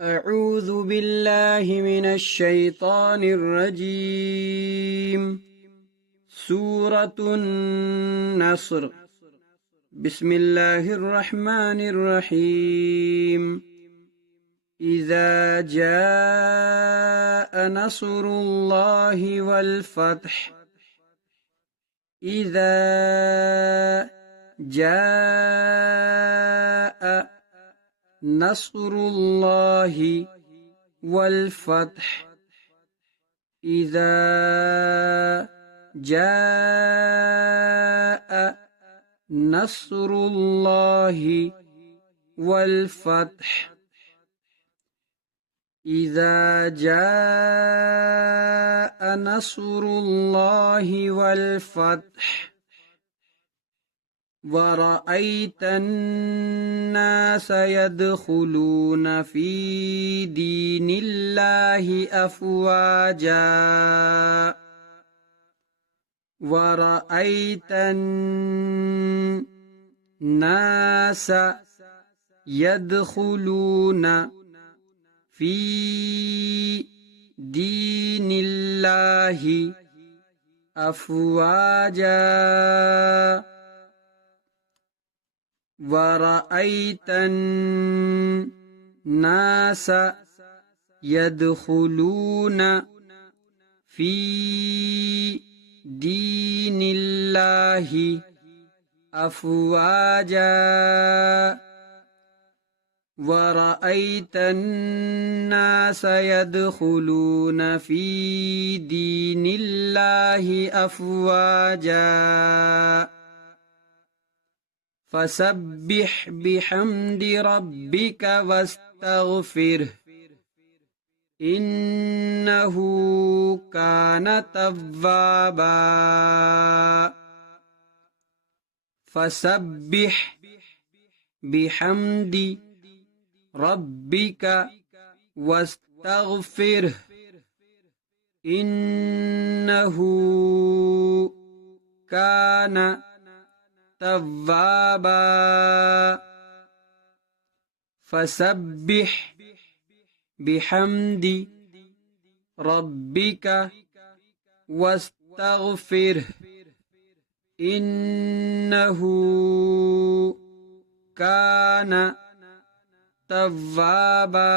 أعوذ بالله من الشيطان الرجيم. سورة النصر. بسم الله الرحمن الرحيم. إذا جاء نصر الله والفتح. إذا جاء نصر الله والفتح. إذا جاء نصر الله والفتح. إذا جاء نصر الله والفتح ورأيت الناس يدخلون في دين الله أفواجا. ورأيت الناس يدخلون في دين الله أفواجا. ورأيت الناس يدخلون في دين الله أفواجا. ورأيت الناس يدخلون في دين الله أفواجا. فسبح بحمد ربك واستغفره إنه كان توابا. فسبح بحمد ربك واستغفره إنه كان توابا. فسبح بحمد ربك واستغفره إنه كان توابا.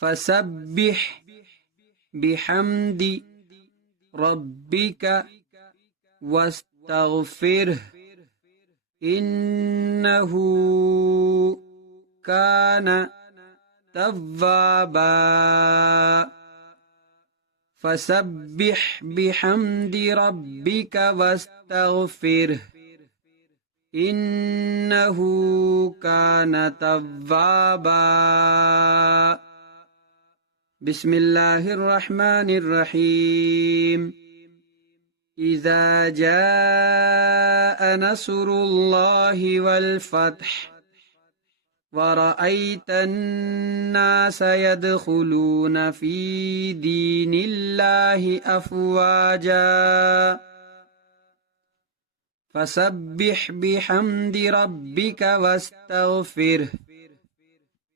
فسبح بحمد ربك واستغفره إنه كان توابا. فسبح بحمد ربك واستغفره إنه كان توابا. بسم الله الرحمن الرحيم. إذا جاء نصر الله والفتح ورأيت الناس يدخلون في دين الله أفواجا. فسبح بحمد ربك واستغفره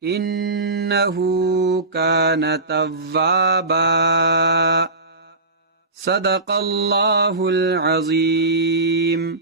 إنه كان توابا. صدق الله العظيم.